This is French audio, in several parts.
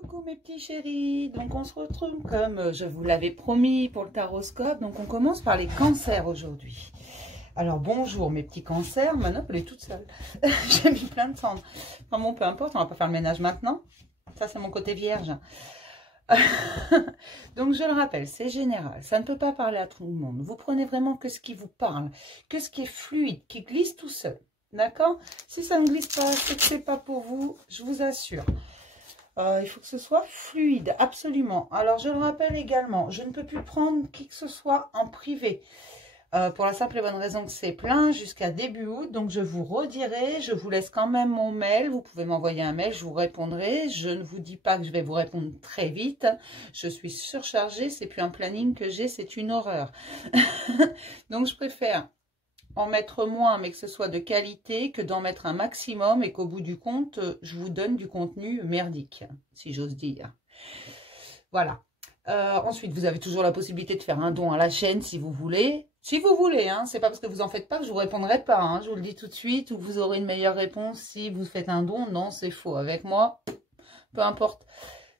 Coucou mes petits chéris, donc on se retrouve comme je vous l'avais promis pour le taroscope. Donc on commence par les cancers aujourd'hui. Alors bonjour mes petits cancers, Manon elle est toute seule. J'ai mis plein de cendres. Enfin bon, peu importe, on va pas faire le ménage maintenant. Ça c'est mon côté vierge. Donc je le rappelle, c'est général, ça ne peut pas parler à tout le monde. Vous prenez vraiment que ce qui vous parle, que ce qui est fluide, qui glisse tout seul. D'accord? Si ça ne glisse pas, c'est que c'est pas pour vous, je vous assure. Il faut que ce soit fluide, absolument. Alors, je le rappelle également, je ne peux plus prendre qui que ce soit en privé. Pour la simple et bonne raison que c'est plein jusqu'à début août. Donc, je vous redirai, je vous laisse quand même mon mail. Vous pouvez m'envoyer un mail, je vous répondrai. Je ne vous dis pas que je vais vous répondre très vite. Je suis surchargée, c'est plus un planning que j'ai, c'est une horreur. Donc, je préfère en mettre moins, mais que ce soit de qualité, que d'en mettre un maximum et qu'au bout du compte, je vous donne du contenu merdique, si j'ose dire. Voilà. Ensuite, vous avez toujours la possibilité de faire un don à la chaîne si vous voulez. Si vous voulez, hein, c'est pas parce que vous en faites pas que je vous répondrai pas, hein, je vous le dis tout de suite, ou vous aurez une meilleure réponse si vous faites un don. Non, c'est faux. Avec moi, peu importe.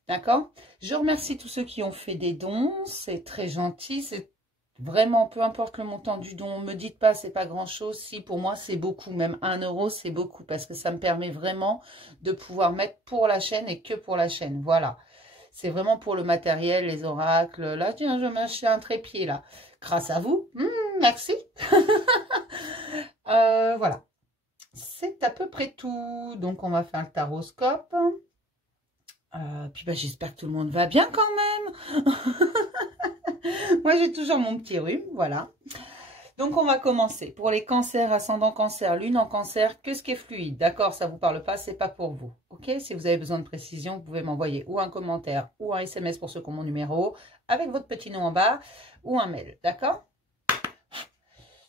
D'accord? Je remercie tous ceux qui ont fait des dons. C'est très gentil, c'est vraiment, peu importe le montant du don, me dites pas c'est pas grand chose. Si pour moi c'est beaucoup, même 1 euro c'est beaucoup parce que ça me permet vraiment de pouvoir mettre pour la chaîne et que pour la chaîne. Voilà, c'est vraiment pour le matériel, les oracles. Là tiens, je m'achète un trépied là, grâce à vous. Merci. Voilà, c'est à peu près tout. Donc on va faire le taroscope. Puis bah, j'espère que tout le monde va bien quand même. Moi, j'ai toujours mon petit rhume, voilà. Donc, on va commencer. Pour les cancers, ascendant cancer, lune en cancer, que ce qui est fluide, d'accord, ça ne vous parle pas, c'est pas pour vous. Ok, si vous avez besoin de précision, vous pouvez m'envoyer ou un commentaire ou un SMS pour ceux qui ont mon numéro, avec votre petit nom en bas, ou un mail, d'accord?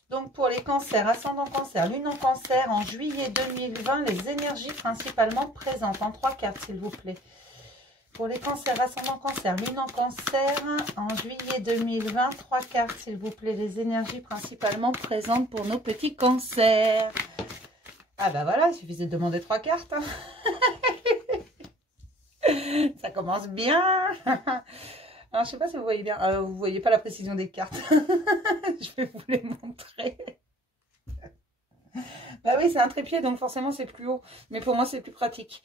Donc, pour les cancers, ascendant cancer, lune en cancer, en juillet 2020, les énergies principalement présentes, en 3 cartes, s'il vous plaît. Pour les cancers, ascendant cancer, lune en cancer, en juillet 2020, 3 cartes, s'il vous plaît, les énergies principalement présentes pour nos petits cancers. Ah bah voilà, il suffisait de demander 3 cartes. Hein. Ça commence bien. Alors, je ne sais pas si vous voyez bien, vous ne voyez pas la précision des cartes. Je vais vous les montrer. Bah oui, c'est un trépied, donc forcément c'est plus haut. Mais pour moi, c'est plus pratique.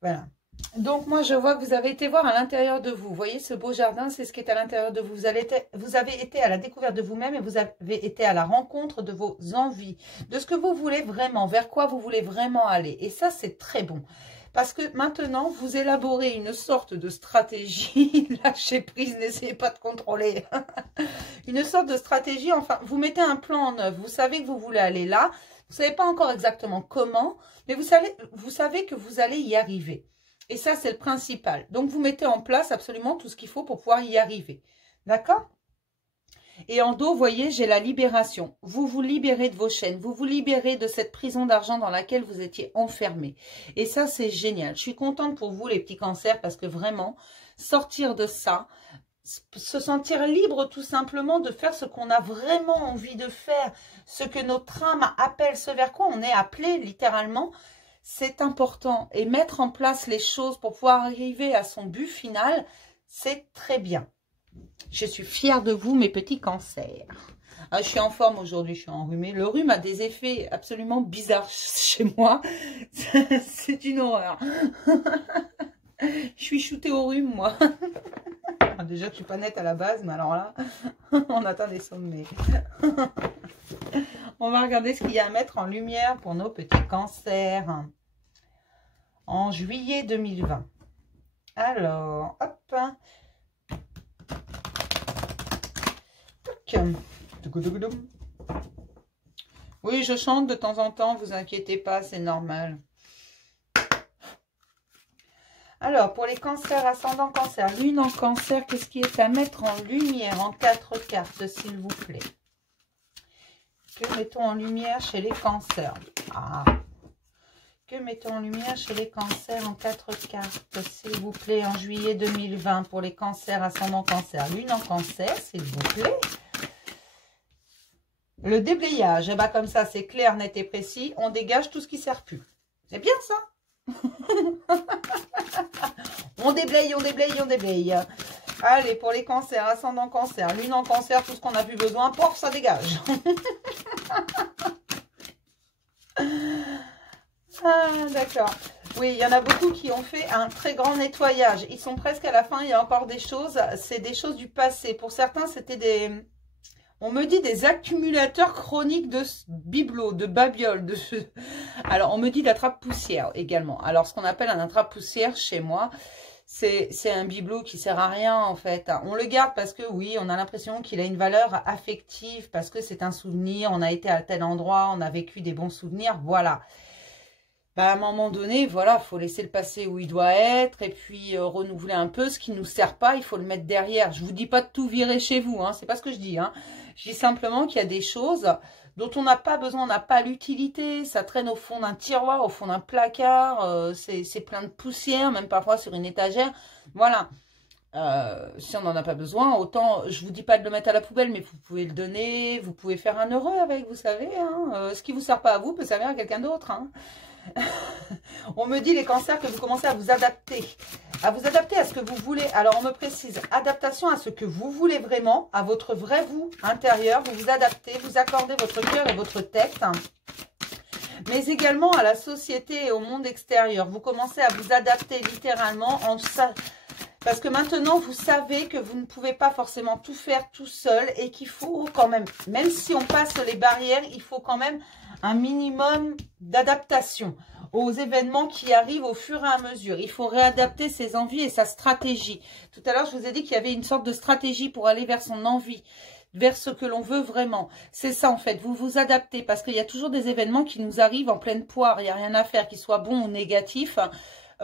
Voilà. Donc, moi, je vois que vous avez été voir à l'intérieur de vous. Vous voyez, ce beau jardin, c'est ce qui est à l'intérieur de vous. Vous avez été à la découverte de vous-même et vous avez été à la rencontre de vos envies, de ce que vous voulez vraiment, vers quoi vous voulez vraiment aller. Et ça, c'est très bon. Parce que maintenant, vous élaborez une sorte de stratégie. Lâchez prise, n'essayez pas de contrôler. Une sorte de stratégie, enfin, vous mettez un plan en œuvre. Vous savez que vous voulez aller là. Vous ne savez pas encore exactement comment, mais vous savez que vous allez y arriver. Et ça, c'est le principal. Donc, vous mettez en place absolument tout ce qu'il faut pour pouvoir y arriver. D'accord? Et en dos, vous voyez, j'ai la libération. Vous vous libérez de vos chaînes. Vous vous libérez de cette prison d'argent dans laquelle vous étiez enfermé. Et ça, c'est génial. Je suis contente pour vous, les petits cancers, parce que vraiment, sortir de ça, se sentir libre tout simplement de faire ce qu'on a vraiment envie de faire, ce que notre âme appelle, ce vers quoi on est appelé littéralement, c'est important. Et mettre en place les choses pour pouvoir arriver à son but final, c'est très bien. Je suis fière de vous, mes petits cancers. Ah, je suis en forme aujourd'hui, je suis enrhumée. Le rhume a des effets absolument bizarres chez moi. C'est une horreur. Je suis shootée au rhume, moi. Déjà, je ne suis pas nette à la base, mais alors là, on atteint des sommets. On va regarder ce qu'il y a à mettre en lumière pour nos petits cancers. En juillet 2020. Alors, hop. Oui, je chante de temps en temps, vous inquiétez pas, c'est normal. Alors, pour les cancers, ascendant cancer, lune en cancer, qu'est-ce qui est à mettre en lumière en 4 cartes, s'il vous plaît? Que mettons en lumière chez les cancers? Ah. Que mettons en lumière chez les cancers en 4 cartes, s'il vous plaît, en juillet 2020, pour les cancers, ascendant cancer, lune en cancer, s'il vous plaît? Le déblayage, eh ben comme ça, c'est clair, net et précis. On dégage tout ce qui ne sert plus. C'est bien ça? On déblaye, on déblaye, on déblaye. Allez, pour les cancers, ascendant cancer, lune en cancer, tout ce qu'on n'a plus besoin, pof, ça dégage. Ah, d'accord. Oui, il y en a beaucoup qui ont fait un très grand nettoyage. Ils sont presque à la fin, il y a encore des choses. C'est des choses du passé. Pour certains, c'était des... On me dit des accumulateurs chroniques de bibelots, de babioles. Alors, on me dit d'attrape-poussière également. Alors, ce qu'on appelle un attrape-poussière chez moi, c'est un bibelot qui sert à rien en fait. On le garde parce que oui, on a l'impression qu'il a une valeur affective, parce que c'est un souvenir, on a été à tel endroit, on a vécu des bons souvenirs, voilà. À un moment donné, voilà, il faut laisser le passé où il doit être et puis renouveler un peu. Ce qui ne nous sert pas, il faut le mettre derrière. Je vous dis pas de tout virer chez vous, hein, c'est pas ce que je dis. Hein. Je dis simplement qu'il y a des choses dont on n'a pas besoin, on n'a pas l'utilité. Ça traîne au fond d'un tiroir, au fond d'un placard, c'est plein de poussière, même parfois sur une étagère. Voilà. Si on n'en a pas besoin, autant, je vous dis pas de le mettre à la poubelle, mais vous pouvez le donner, vous pouvez faire un heureux avec, vous savez. Hein. Ce qui vous sert pas à vous peut servir à quelqu'un d'autre. Hein. On me dit les cancers que vous commencez à vous adapter à ce que vous voulez. Alors on me précise, adaptation à ce que vous voulez vraiment, à votre vrai vous intérieur, vous vous adaptez, vous accordez votre cœur et votre tête, mais également à la société et au monde extérieur. Vous commencez à vous adapter littéralement en ça. Parce que maintenant, vous savez que vous ne pouvez pas forcément tout faire tout seul et qu'il faut quand même si on passe les barrières, il faut quand même un minimum d'adaptation aux événements qui arrivent au fur et à mesure. Il faut réadapter ses envies et sa stratégie. Tout à l'heure, je vous ai dit qu'il y avait une sorte de stratégie pour aller vers son envie, vers ce que l'on veut vraiment. C'est ça en fait, vous vous adaptez parce qu'il y a toujours des événements qui nous arrivent en pleine poire. Il n'y a rien à faire, qu'ils soient bons ou négatifs.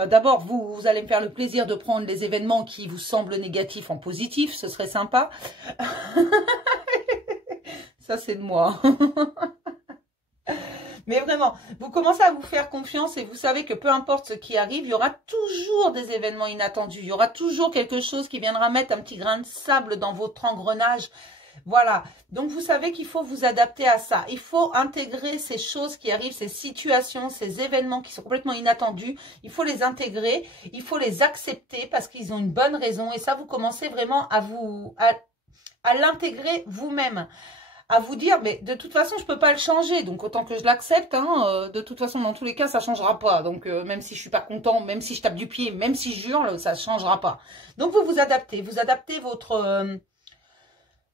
D'abord, vous allez me faire le plaisir de prendre les événements qui vous semblent négatifs en positif. Ce serait sympa. Ça, c'est de moi. Mais vraiment, vous commencez à vous faire confiance et vous savez que peu importe ce qui arrive, il y aura toujours des événements inattendus. Il y aura toujours quelque chose qui viendra mettre un petit grain de sable dans votre engrenage. Voilà, donc vous savez qu'il faut vous adapter à ça. Il faut intégrer ces choses qui arrivent, ces situations, ces événements qui sont complètement inattendus. Il faut les intégrer, il faut les accepter parce qu'ils ont une bonne raison. Et ça, vous commencez vraiment à l'intégrer vous-même. À vous dire, mais de toute façon, je ne peux pas le changer. Donc, autant que je l'accepte. Hein, de toute façon, dans tous les cas, ça ne changera pas. Donc, même si je ne suis pas content, même si je tape du pied, même si je hurle, ça ne changera pas. Donc, vous vous adaptez. Vous adaptez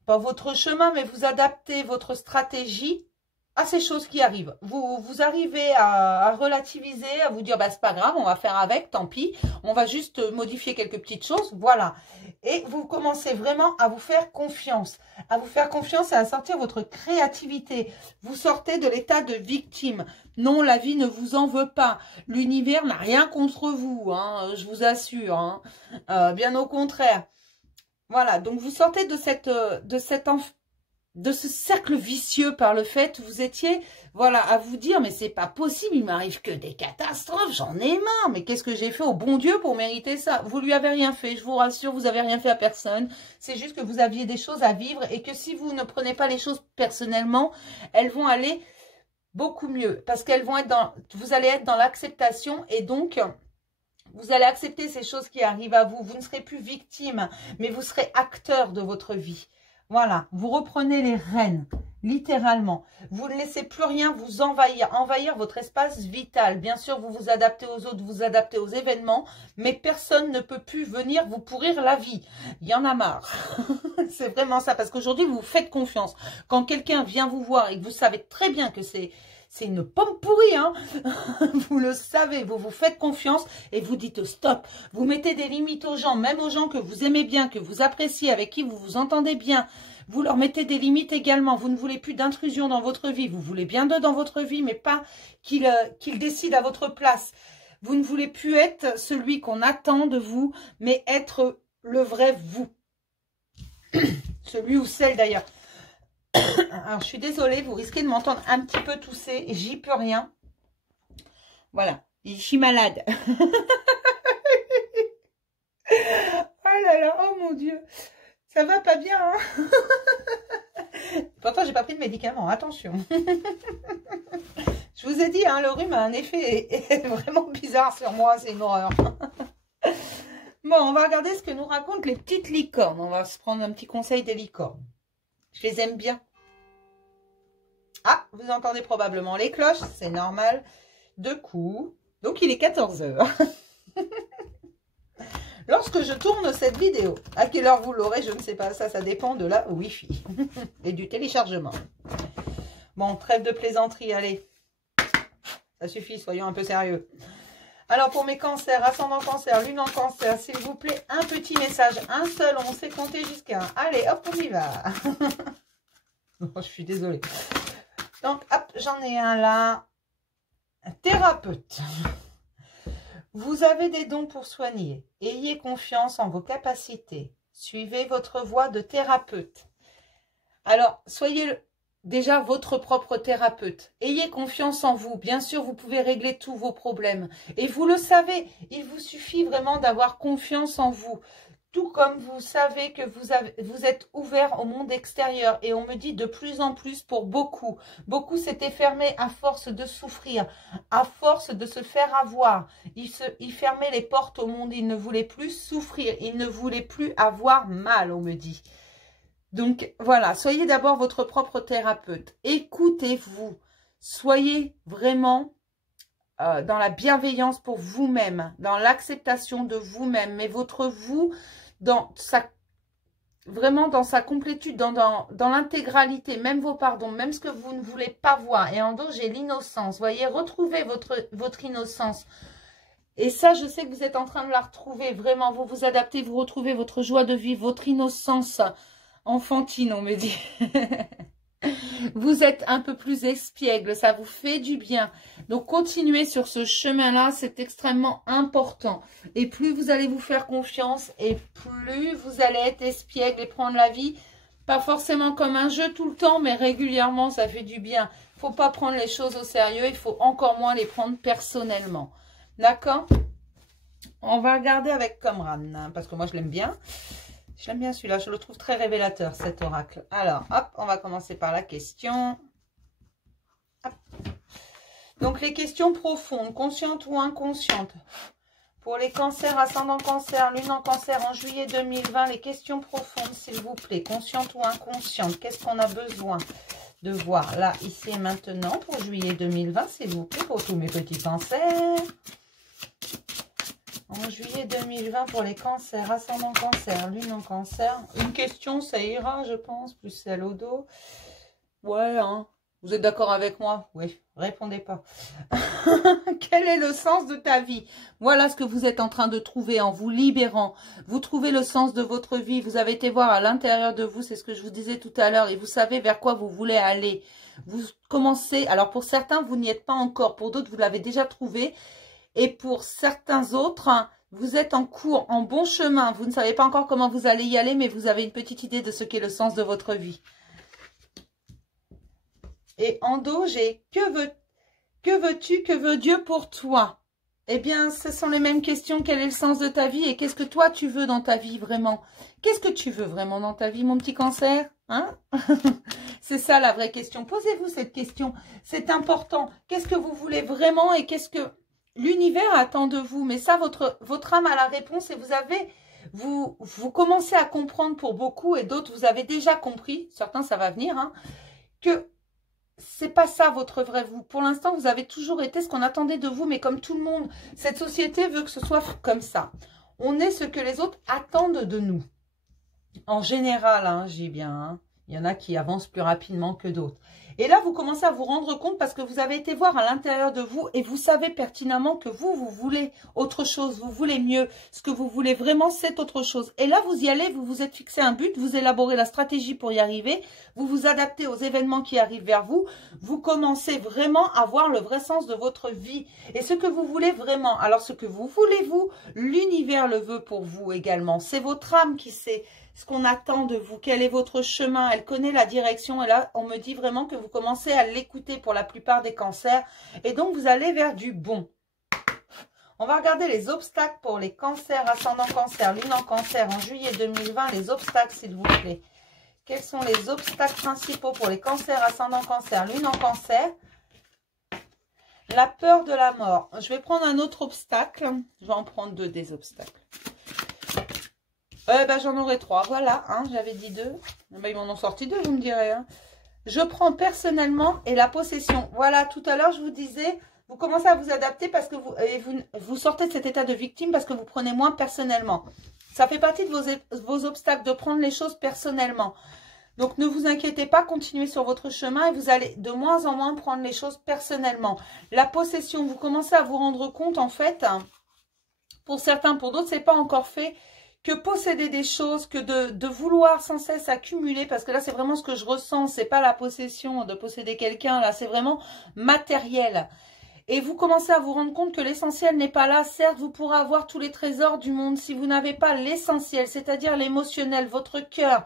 pas votre chemin, mais vous adaptez votre stratégie à ces choses qui arrivent. Vous arrivez à relativiser, à vous dire, bah, c'est pas grave, on va faire avec, tant pis. On va juste modifier quelques petites choses, voilà. Et vous commencez vraiment à vous faire confiance. À vous faire confiance et à sortir votre créativité. Vous sortez de l'état de victime. Non, la vie ne vous en veut pas. L'univers n'a rien contre vous, hein, je vous assure. Hein. Bien au contraire. Voilà, donc vous sortez de ce cercle vicieux par le fait où vous étiez, voilà, à vous dire, mais c'est pas possible, il m'arrive que des catastrophes, j'en ai marre, mais qu'est-ce que j'ai fait au bon Dieu pour mériter ça? Vous lui avez rien fait, je vous rassure, vous avez rien fait à personne, c'est juste que vous aviez des choses à vivre et que si vous ne prenez pas les choses personnellement, elles vont aller beaucoup mieux, parce qu'elles vont être vous allez être dans l'acceptation et donc... Vous allez accepter ces choses qui arrivent à vous. Vous ne serez plus victime, mais vous serez acteur de votre vie. Voilà, vous reprenez les rênes, littéralement. Vous ne laissez plus rien vous envahir votre espace vital. Bien sûr, vous vous adaptez aux autres, vous vous adaptez aux événements, mais personne ne peut plus venir vous pourrir la vie. Il y en a marre. C'est vraiment ça, parce qu'aujourd'hui, vous vous faites confiance. Quand quelqu'un vient vous voir et que vous savez très bien que c'est une pomme pourrie, hein. Vous le savez, vous vous faites confiance et vous dites stop. Vous mettez des limites aux gens, même aux gens que vous aimez bien, que vous appréciez, avec qui vous vous entendez bien. Vous leur mettez des limites également. Vous ne voulez plus d'intrusion dans votre vie. Vous voulez bien d'eux dans votre vie, mais pas qu'ils décident à votre place. Vous ne voulez plus être celui qu'on attend de vous, mais être le vrai vous. Celui ou celle d'ailleurs. Alors, je suis désolée, vous risquez de m'entendre un petit peu tousser. J'y peux rien. Voilà, je suis malade. Oh là là, oh mon Dieu. Ça va pas bien, hein. Pourtant, j'ai pas pris de médicaments, attention. Je vous ai dit, hein, le rhume a un effet vraiment bizarre sur moi, c'est une horreur. Bon, on va regarder ce que nous racontent les petites licornes. On va se prendre un petit conseil des licornes. Je les aime bien. Ah, vous entendez probablement les cloches, c'est normal. 2 coups. Donc, il est 14 h. Lorsque je tourne cette vidéo, à quelle heure vous l'aurez, je ne sais pas. Ça dépend de la Wi-Fi et du téléchargement. Bon, trêve de plaisanterie, allez. Ça suffit, soyons un peu sérieux. Alors, pour mes cancers, ascendant cancer, lune en cancer, s'il vous plaît, un petit message, un seul, on sait compter jusqu'à 1. Allez, hop, on y va. Non, je suis désolée. Donc, hop, j'en ai un là. Un thérapeute. Vous avez des dons pour soigner. Ayez confiance en vos capacités. Suivez votre voie de thérapeute. Alors, soyez déjà votre propre thérapeute. Ayez confiance en vous. Bien sûr, vous pouvez régler tous vos problèmes. Et vous le savez, il vous suffit vraiment d'avoir confiance en vous. Tout comme vous savez que vous êtes ouvert au monde extérieur. Et on me dit de plus en plus pour beaucoup. Beaucoup s'étaient fermés à force de souffrir, à force de se faire avoir. Ils fermaient les portes au monde. Ils ne voulaient plus souffrir. Ils ne voulaient plus avoir mal, on me dit. Donc voilà, soyez d'abord votre propre thérapeute. Écoutez-vous. Soyez vraiment dans la bienveillance pour vous-même, dans l'acceptation de vous-même. Mais votre vous, vraiment dans sa complétude, dans l'intégralité, même vos pardons, même ce que vous ne voulez pas voir. Et en dos, j'ai l'innocence. Voyez, retrouvez votre innocence. Et ça, je sais que vous êtes en train de la retrouver. Vraiment, vous vous adaptez, vous retrouvez votre joie de vivre, votre innocence enfantine, on me dit. Vous êtes un peu plus espiègle, ça vous fait du bien. Donc, continuez sur ce chemin-là, c'est extrêmement important. Et plus vous allez vous faire confiance, et plus vous allez être espiègle et prendre la vie, pas forcément comme un jeu tout le temps, mais régulièrement, ça fait du bien. Il ne faut pas prendre les choses au sérieux, il faut encore moins les prendre personnellement. D'accord? On va regarder avec Comran, parce que moi, je l'aime bien. Je l'aime bien celui-là, je le trouve très révélateur, cet oracle. Alors, hop, on va commencer par la question. Hop. Donc, les questions profondes, conscientes ou inconscientes. Pour les cancers, ascendant cancer, lune en cancer en juillet 2020, les questions profondes, s'il vous plaît, conscientes ou inconscientes. Qu'est-ce qu'on a besoin de voir là, ici et maintenant, pour juillet 2020, s'il vous plaît, pour tous mes petits cancers. En juillet 2020 pour les cancers, ascendant cancer, lune en cancer. Une question, ça ira, je pense, plus celle au dos. Ouais, hein. Vous êtes d'accord avec moi? Oui, répondez pas. Quel est le sens de ta vie? Voilà ce que vous êtes en train de trouver en vous libérant. Vous trouvez le sens de votre vie. Vous avez été voir à l'intérieur de vous, c'est ce que je vous disais tout à l'heure. Et vous savez vers quoi vous voulez aller. Vous commencez, alors pour certains, vous n'y êtes pas encore. Pour d'autres, vous l'avez déjà trouvé. Et pour certains autres, vous êtes en cours, en bon chemin. Vous ne savez pas encore comment vous allez y aller, mais vous avez une petite idée de ce qu'est le sens de votre vie. Et en dos, j'ai que veux-tu, que veut Dieu pour toi? Eh bien, ce sont les mêmes questions. Quel est le sens de ta vie et qu'est-ce que toi tu veux dans ta vie vraiment? Qu'est-ce que tu veux vraiment dans ta vie, mon petit cancer? Hein? C'est ça la vraie question. Posez-vous cette question. C'est important. Qu'est-ce que vous voulez vraiment et qu'est-ce que l'univers attend de vous? Mais ça, votre âme a la réponse et vous commencez à comprendre pour beaucoup et d'autres, vous avez déjà compris, certains ça va venir, hein, que c'est pas ça votre vrai vous. Pour l'instant, vous avez toujours été ce qu'on attendait de vous, mais comme tout le monde, cette société veut que ce soit comme ça. On est ce que les autres attendent de nous. En général, hein, j'ai bien, hein, il y en a qui avancent plus rapidement que d'autres. Et là, vous commencez à vous rendre compte parce que vous avez été voir à l'intérieur de vous et vous savez pertinemment que vous voulez autre chose, vous voulez mieux. Ce que vous voulez vraiment, c'est autre chose. Et là, vous y allez, vous vous êtes fixé un but, vous élaborez la stratégie pour y arriver, vous vous adaptez aux événements qui arrivent vers vous, vous commencez vraiment à voir le vrai sens de votre vie et ce que vous voulez vraiment. Alors, ce que vous voulez, vous, l'univers le veut pour vous également. C'est votre âme qui sait ce qu'on attend de vous, quel est votre chemin, elle connaît la direction et là on me dit vraiment que vous commencez à l'écouter pour la plupart des cancers et donc vous allez vers du bon. On va regarder les obstacles pour les cancers, ascendant cancer, lune en cancer en juillet 2020, les obstacles s'il vous plaît. Quels sont les obstacles principaux pour les cancers, ascendant cancer, lune en cancer? La peur de la mort. Je vais prendre un autre obstacle, je vais en prendre deux des obstacles. Ben, j'en aurai 3, voilà, hein, j'avais dit 2. Ben, ils m'en ont sorti 2, vous me direz. Hein. Je prends personnellement et la possession. Voilà, tout à l'heure, je vous disais, vous commencez à vous adapter parce que vous sortez de cet état de victime parce que vous prenez moins personnellement. Ça fait partie de vos obstacles, de prendre les choses personnellement. Donc, ne vous inquiétez pas, continuez sur votre chemin et vous allez de moins en moins prendre les choses personnellement. La possession, vous commencez à vous rendre compte, en fait, pour certains, pour d'autres, c'est pas encore fait, que posséder des choses, que de vouloir sans cesse accumuler, parce que là, c'est vraiment ce que je ressens, c'est pas la possession de posséder quelqu'un, là, c'est vraiment matériel. Et vous commencez à vous rendre compte que l'essentiel n'est pas là. Certes, vous pourrez avoir tous les trésors du monde si vous n'avez pas l'essentiel, c'est-à-dire l'émotionnel, votre cœur,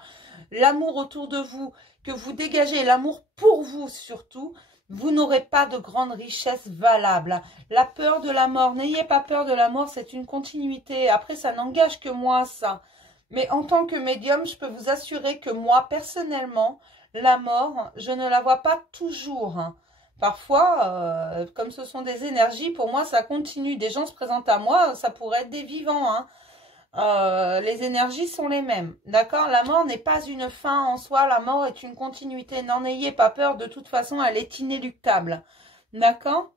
l'amour autour de vous, que vous dégagez, l'amour pour vous surtout, vous n'aurez pas de grande richesse valable. La peur de la mort, n'ayez pas peur de la mort, c'est une continuité. Après, ça n'engage que moi, ça. Mais en tant que médium, je peux vous assurer que moi, personnellement, la mort, je ne la vois pas toujours. Parfois, comme ce sont des énergies, pour moi, ça continue. Des gens se présentent à moi, ça pourrait être des vivants, hein. Les énergies sont les mêmes, d'accord? La mort n'est pas une fin en soi, la mort est une continuité. N'en ayez pas peur, de toute façon, elle est inéluctable, d'accord?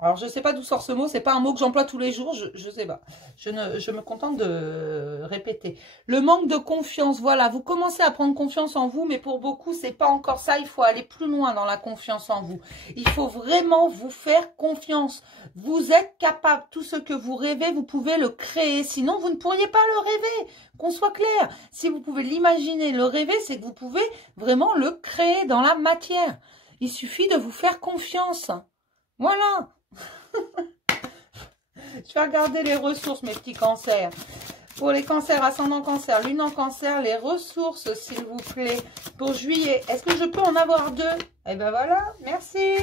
Alors, je ne sais pas d'où sort ce mot, c'est pas un mot que j'emploie tous les jours, je sais pas. Je me contente de répéter. Le manque de confiance, voilà, vous commencez à prendre confiance en vous, mais pour beaucoup, c'est pas encore ça, il faut aller plus loin dans la confiance en vous. Il faut vraiment vous faire confiance. Vous êtes capable, tout ce que vous rêvez, vous pouvez le créer, sinon vous ne pourriez pas le rêver, qu'on soit clair. Si vous pouvez l'imaginer, le rêver, c'est que vous pouvez vraiment le créer dans la matière. Il suffit de vous faire confiance. Voilà. Je vais regarder les ressources, mes petits cancers. Pour les cancers, ascendant cancer, lune en cancer, les ressources, s'il vous plaît, pour juillet. Est-ce que je peux en avoir 2? Eh ben voilà, merci.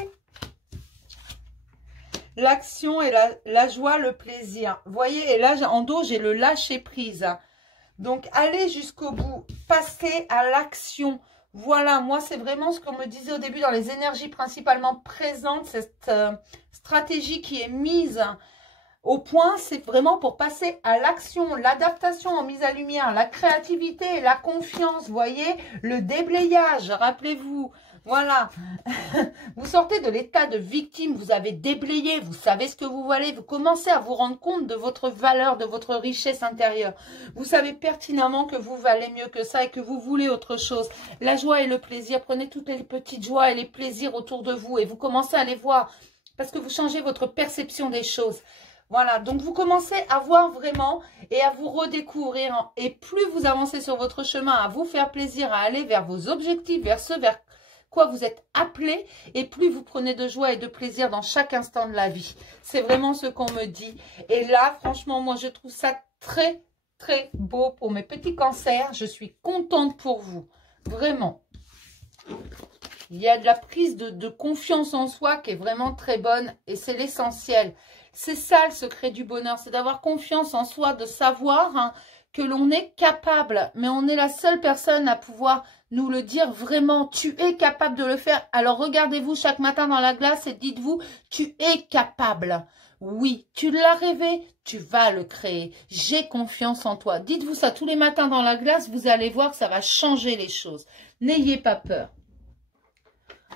L'action et la joie, le plaisir. Vous voyez, et là, en dos, j'ai le lâcher prise. Donc, allez jusqu'au bout. Passez à l'action. Voilà, moi, c'est vraiment ce qu'on me disait au début dans les énergies principalement présentes, cette stratégie qui est mise au point, c'est vraiment pour passer à l'action, l'adaptation en mise à lumière, la créativité, la confiance, vous voyez, le déblayage, rappelez-vous, voilà. Vous sortez de l'état de victime, vous avez déblayé, vous savez ce que vous valez, vous commencez à vous rendre compte de votre valeur, de votre richesse intérieure. Vous savez pertinemment que vous valez mieux que ça et que vous voulez autre chose. La joie et le plaisir, prenez toutes les petites joies et les plaisirs autour de vous et vous commencez à les voir parce que vous changez votre perception des choses. Voilà, donc vous commencez à voir vraiment et à vous redécouvrir. Et plus vous avancez sur votre chemin, à vous faire plaisir, à aller vers vos objectifs, vers ce vers quoi vous êtes appelé, et plus vous prenez de joie et de plaisir dans chaque instant de la vie. C'est vraiment ce qu'on me dit. Et là, franchement, moi, je trouve ça très, très beau pour mes petits cancers. Je suis contente pour vous. Vraiment. Il y a de la prise de confiance en soi qui est vraiment très bonne et c'est l'essentiel. C'est ça le secret du bonheur, c'est d'avoir confiance en soi, de savoir que l'on est capable. Mais on est la seule personne à pouvoir nous le dire vraiment. Tu es capable de le faire. Alors regardez-vous chaque matin dans la glace et dites-vous, tu es capable. Oui, tu l'as rêvé, tu vas le créer. J'ai confiance en toi. Dites-vous ça tous les matins dans la glace, vous allez voir que ça va changer les choses. N'ayez pas peur.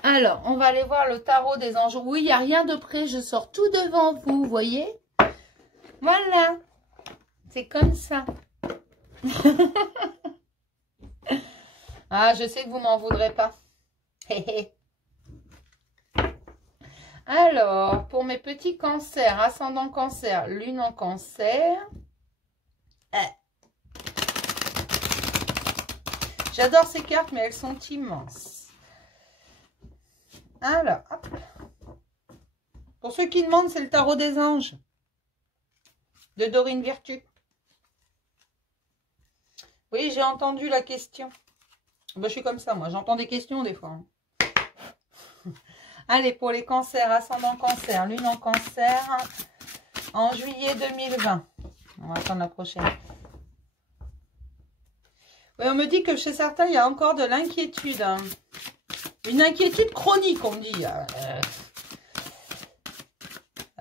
Alors, on va aller voir le tarot des anges. Oui, il n'y a rien de près, je sors tout devant vous, vous voyez? Voilà, c'est comme ça. Ah, je sais que vous m'en voudrez pas. Alors, pour mes petits cancers, ascendant cancer, lune en cancer. J'adore ces cartes, mais elles sont immenses. Alors, hop. Pour ceux qui demandent, c'est le tarot des anges de Dorine Virtue. Oui, j'ai entendu la question. Ben, je suis comme ça, moi. J'entends des questions des fois. Allez, pour les cancers, ascendant cancer, lune en cancer, en juillet 2020. On va attendre la prochaine. Oui, on me dit que chez certains, il y a encore de l'inquiétude. Une inquiétude chronique, on me dit.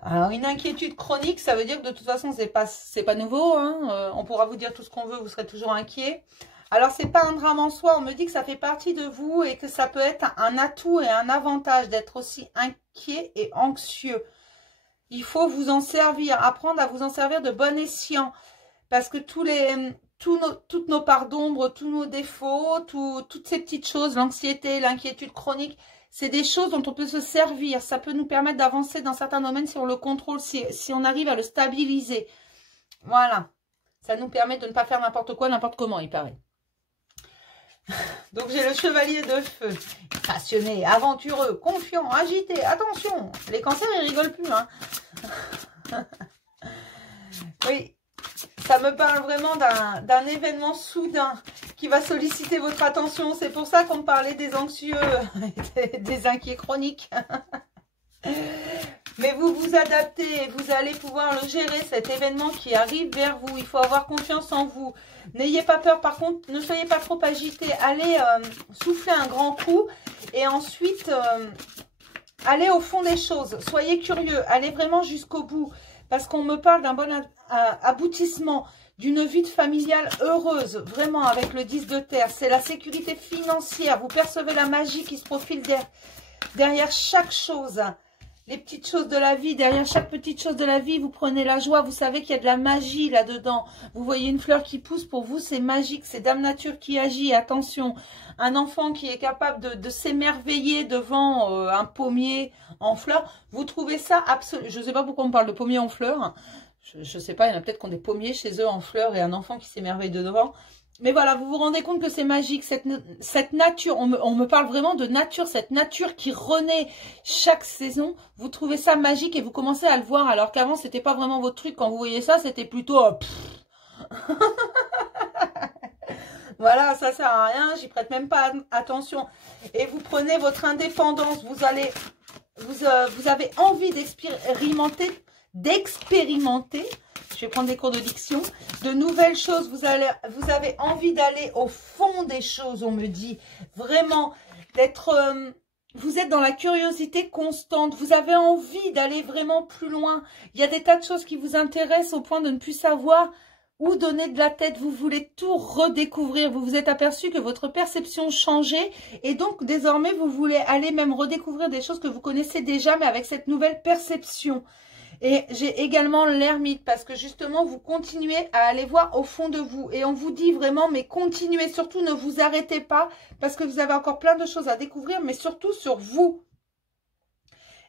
Alors, une inquiétude chronique, ça veut dire que de toute façon, c'est pas nouveau. Hein. On pourra vous dire tout ce qu'on veut, vous serez toujours inquiet. Alors, c'est pas un drame en soi. On me dit que ça fait partie de vous et que ça peut être un atout et un avantage d'être aussi inquiet et anxieux. Il faut vous en servir, apprendre à vous en servir de bon escient. Parce que toutes nos parts d'ombre, tous nos défauts, toutes ces petites choses, l'anxiété, l'inquiétude chronique, c'est des choses dont on peut se servir. Ça peut nous permettre d'avancer dans certains domaines si on le contrôle, si on arrive à le stabiliser. Voilà. Ça nous permet de ne pas faire n'importe quoi, n'importe comment, il paraît. Donc, j'ai le chevalier de feu. Passionné, aventureux, confiant, agité. Attention, les cancers, ils rigolent plus. Hein. Oui, ça me parle vraiment d'un événement soudain qui va solliciter votre attention. C'est pour ça qu'on parlait des anxieux, des inquiets chroniques. Mais vous vous adaptez et vous allez pouvoir le gérer, cet événement qui arrive vers vous. Il faut avoir confiance en vous. N'ayez pas peur, par contre, ne soyez pas trop agité. Allez souffler un grand coup et ensuite allez au fond des choses. Soyez curieux, allez vraiment jusqu'au bout. Parce qu'on me parle d'un bon aboutissement, d'une vie familiale heureuse, vraiment avec le 10 de terre. C'est la sécurité financière. Vous percevez la magie qui se profile derrière chaque chose. Les petites choses de la vie, derrière chaque petite chose de la vie, vous prenez la joie, vous savez qu'il y a de la magie là-dedans. Vous voyez une fleur qui pousse, pour vous c'est magique, c'est Dame Nature qui agit, attention. Un enfant qui est capable de s'émerveiller devant un pommier en fleurs, vous trouvez ça absolument... Je ne sais pas pourquoi on parle de pommier en fleurs, je ne sais pas, il y en a peut-être qui ont des pommiers chez eux en fleurs et un enfant qui s'émerveille devant. Mais voilà, vous vous rendez compte que c'est magique, cette nature, on me parle vraiment de nature, cette nature qui renaît chaque saison, vous trouvez ça magique et vous commencez à le voir, alors qu'avant, c'était pas vraiment votre truc, quand vous voyez ça, c'était plutôt... Voilà, ça sert à rien, j'y prête même pas attention. Et vous prenez votre indépendance, vous avez envie d'expérimenter, je vais prendre des cours de diction, de nouvelles choses, vous avez envie d'aller au fond des choses, on me dit, vraiment, vous êtes dans la curiosité constante, vous avez envie d'aller vraiment plus loin, il y a des tas de choses qui vous intéressent au point de ne plus savoir où donner de la tête, vous voulez tout redécouvrir, vous vous êtes aperçu que votre perception changeait et donc désormais vous voulez aller même redécouvrir des choses que vous connaissez déjà mais avec cette nouvelle perception. Et j'ai également l'ermite parce que justement, vous continuez à aller voir au fond de vous. Et on vous dit vraiment, mais continuez, surtout ne vous arrêtez pas parce que vous avez encore plein de choses à découvrir, mais surtout sur vous.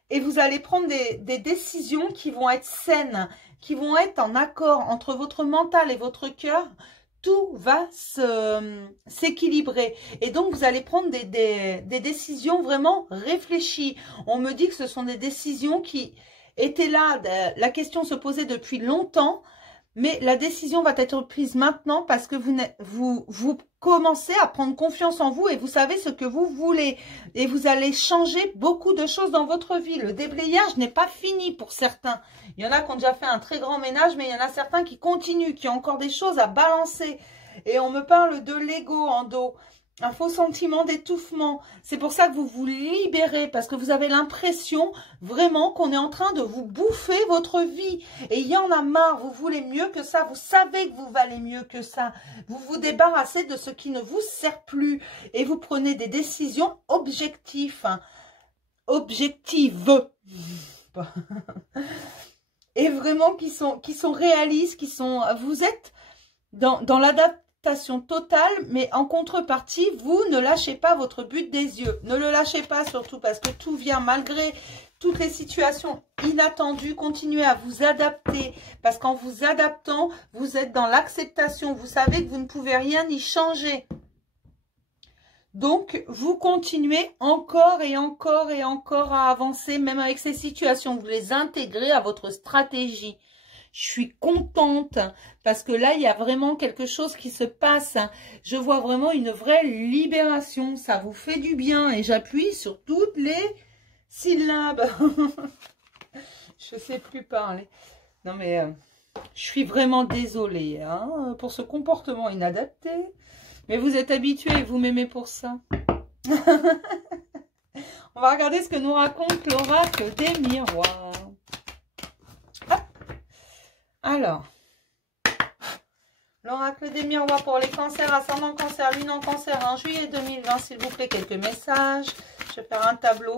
Et vous allez prendre des décisions qui vont être saines, qui vont être en accord entre votre mental et votre cœur. Tout va s'équilibrer. Et donc, vous allez prendre des décisions vraiment réfléchies. On me dit que ce sont des décisions qui... était là, la question se posait depuis longtemps, mais la décision va être prise maintenant parce que vous commencez à prendre confiance en vous et vous savez ce que vous voulez. Et vous allez changer beaucoup de choses dans votre vie. Le déblayage n'est pas fini pour certains. Il y en a qui ont déjà fait un très grand ménage, mais il y en a certains qui continuent, qui ont encore des choses à balancer. Et on me parle de l'ego en dos. Un faux sentiment d'étouffement. C'est pour ça que vous vous libérez parce que vous avez l'impression vraiment qu'on est en train de vous bouffer votre vie. Et il y en a marre, vous voulez mieux que ça, vous savez que vous valez mieux que ça. Vous vous débarrassez de ce qui ne vous sert plus et vous prenez des décisions objectives. Objectives. Et vraiment qui sont réalistes, vous êtes dans l'adaptation totale, mais en contrepartie, vous ne lâchez pas votre but des yeux. Ne le lâchez pas surtout parce que tout vient malgré toutes les situations inattendues. Continuez à vous adapter parce qu'en vous adaptant, vous êtes dans l'acceptation. Vous savez que vous ne pouvez rien y changer. Donc, vous continuez encore et encore et encore à avancer, même avec ces situations. Vous les intégrez à votre stratégie. Je suis contente parce que là, il y a vraiment quelque chose qui se passe. Je vois vraiment une vraie libération. Ça vous fait du bien. Et j'appuie sur toutes les syllabes. Je ne sais plus parler. Non, mais je suis vraiment désolée hein, pour ce comportement inadapté. Mais vous êtes habitués et vous m'aimez pour ça. On va regarder ce que nous raconte l'oracle des miroirs. Alors, l'oracle des miroirs pour les cancers, ascendant cancer, lune en cancer en juillet 2020, s'il vous plaît, quelques messages. Je vais faire un tableau.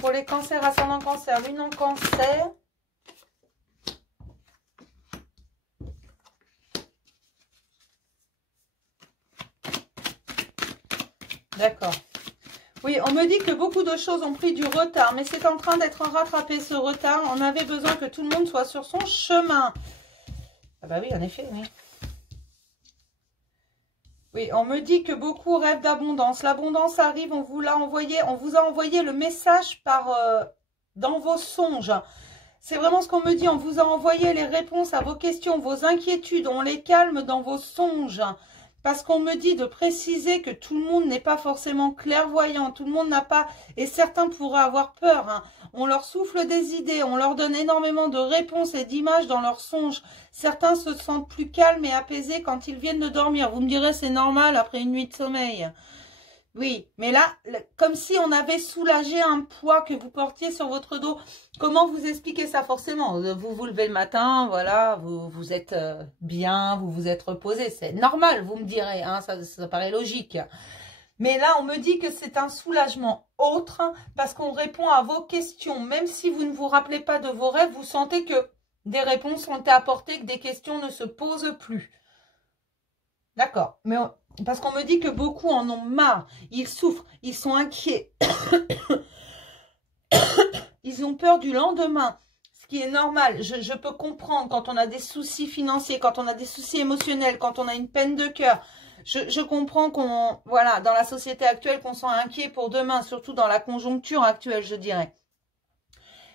Pour les cancers, ascendant cancer, lune en cancer. D'accord. Oui, on me dit que beaucoup de choses ont pris du retard, mais c'est en train d'être rattrapé ce retard. On avait besoin que tout le monde soit sur son chemin. Ah bah oui, en effet, oui. Oui, on me dit que beaucoup rêvent d'abondance. L'abondance arrive, on vous a envoyé le message dans vos songes. C'est vraiment ce qu'on me dit. On vous a envoyé les réponses à vos questions, vos inquiétudes. On les calme dans vos songes. Parce qu'on me dit de préciser que tout le monde n'est pas forcément clairvoyant. Tout le monde n'a pas... Et certains pourraient avoir peur. Hein. On leur souffle des idées. On leur donne énormément de réponses et d'images dans leurs songes. Certains se sentent plus calmes et apaisés quand ils viennent de dormir. Vous me direz, c'est normal après une nuit de sommeil. Oui, mais là, comme si on avait soulagé un poids que vous portiez sur votre dos. Comment vous expliquer ça forcément? Vous vous levez le matin, voilà, vous êtes bien, vous vous êtes reposé. C'est normal, vous me direz, hein, ça paraît logique. Mais là, on me dit que c'est un soulagement autre parce qu'on répond à vos questions. Même si vous ne vous rappelez pas de vos rêves, vous sentez que des réponses ont été apportées, que des questions ne se posent plus. D'accord, mais parce qu'on me dit que beaucoup en ont marre, ils souffrent, ils sont inquiets, ils ont peur du lendemain, ce qui est normal. Je peux comprendre quand on a des soucis financiers, quand on a des soucis émotionnels, quand on a une peine de cœur. Je comprends voilà, dans la société actuelle, qu'on soit inquiet pour demain, surtout dans la conjoncture actuelle, je dirais.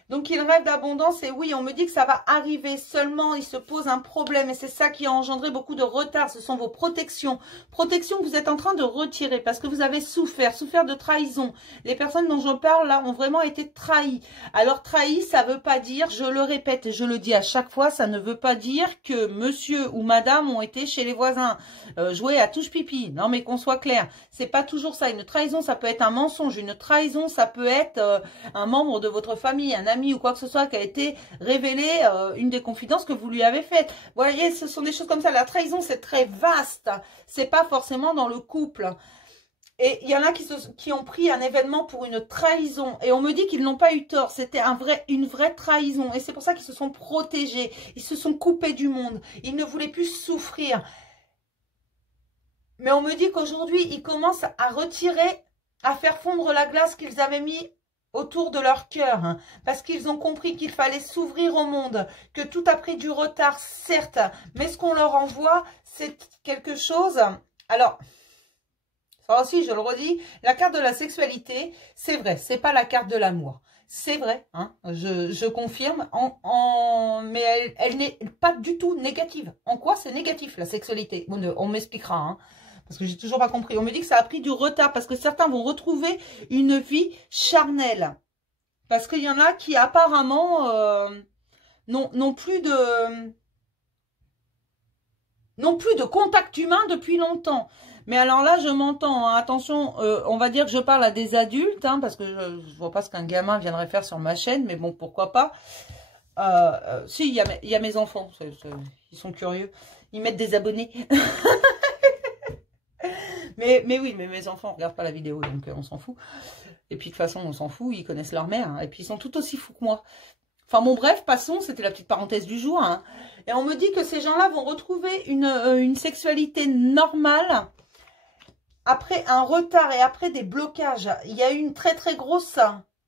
Donc, il rêve d'abondance et oui, on me dit que ça va arriver. Seulement, il se pose un problème et c'est ça qui a engendré beaucoup de retard. Ce sont vos protections. Protections que vous êtes en train de retirer parce que vous avez souffert de trahison. Les personnes dont je parle là ont vraiment été trahies. Alors, trahi, ça ne veut pas dire, je le répète et je le dis à chaque fois, ça ne veut pas dire que monsieur ou madame ont été chez les voisins, jouer à touche pipi. Non, mais qu'on soit clair, c'est pas toujours ça. Une trahison, ça peut être un mensonge. Une trahison, ça peut être un membre de votre famille, un ami ou quoi que ce soit qui a été révélé, une des confidences que vous lui avez faites. Vous voyez, ce sont des choses comme ça. La trahison, c'est très vaste. C'est pas forcément dans le couple. Et il y en a qui ont pris un événement pour une trahison. Et on me dit qu'ils n'ont pas eu tort. C'était une vraie trahison. Et c'est pour ça qu'ils se sont protégés. Ils se sont coupés du monde. Ils ne voulaient plus souffrir. Mais on me dit qu'aujourd'hui, ils commencent à retirer, à faire fondre la glace qu'ils avaient mis autour de leur cœur, hein, parce qu'ils ont compris qu'il fallait s'ouvrir au monde, que tout a pris du retard, certes, mais ce qu'on leur envoie, c'est quelque chose... Alors, ça aussi, je le redis, la carte de la sexualité, c'est vrai, c'est pas la carte de l'amour. C'est vrai, hein, je confirme, mais elle n'est pas du tout négative. En quoi c'est négatif, la sexualité? On m'expliquera, hein. Parce que j'ai toujours pas compris. On me dit que ça a pris du retard parce que certains vont retrouver une vie charnelle. Parce qu'il y en a qui apparemment n'ont plus de contact humain depuis longtemps. Mais alors là, je m'entends. Hein, attention, on va dire que je parle à des adultes. Hein, parce que je vois pas ce qu'un gamin viendrait faire sur ma chaîne. Mais bon, pourquoi pas. Si, il y a mes enfants. Ils sont curieux. Ils mettent des abonnés. Mais oui, mais mes enfants ne regardent pas la vidéo, donc on s'en fout. Et puis de toute façon, on s'en fout, ils connaissent leur mère. Hein, et puis ils sont tout aussi fous que moi. Enfin bon, bref, passons, c'était la petite parenthèse du jour. Hein. Et on me dit que ces gens-là vont retrouver une sexualité normale après un retard et après des blocages. Il y a eu une très très grosse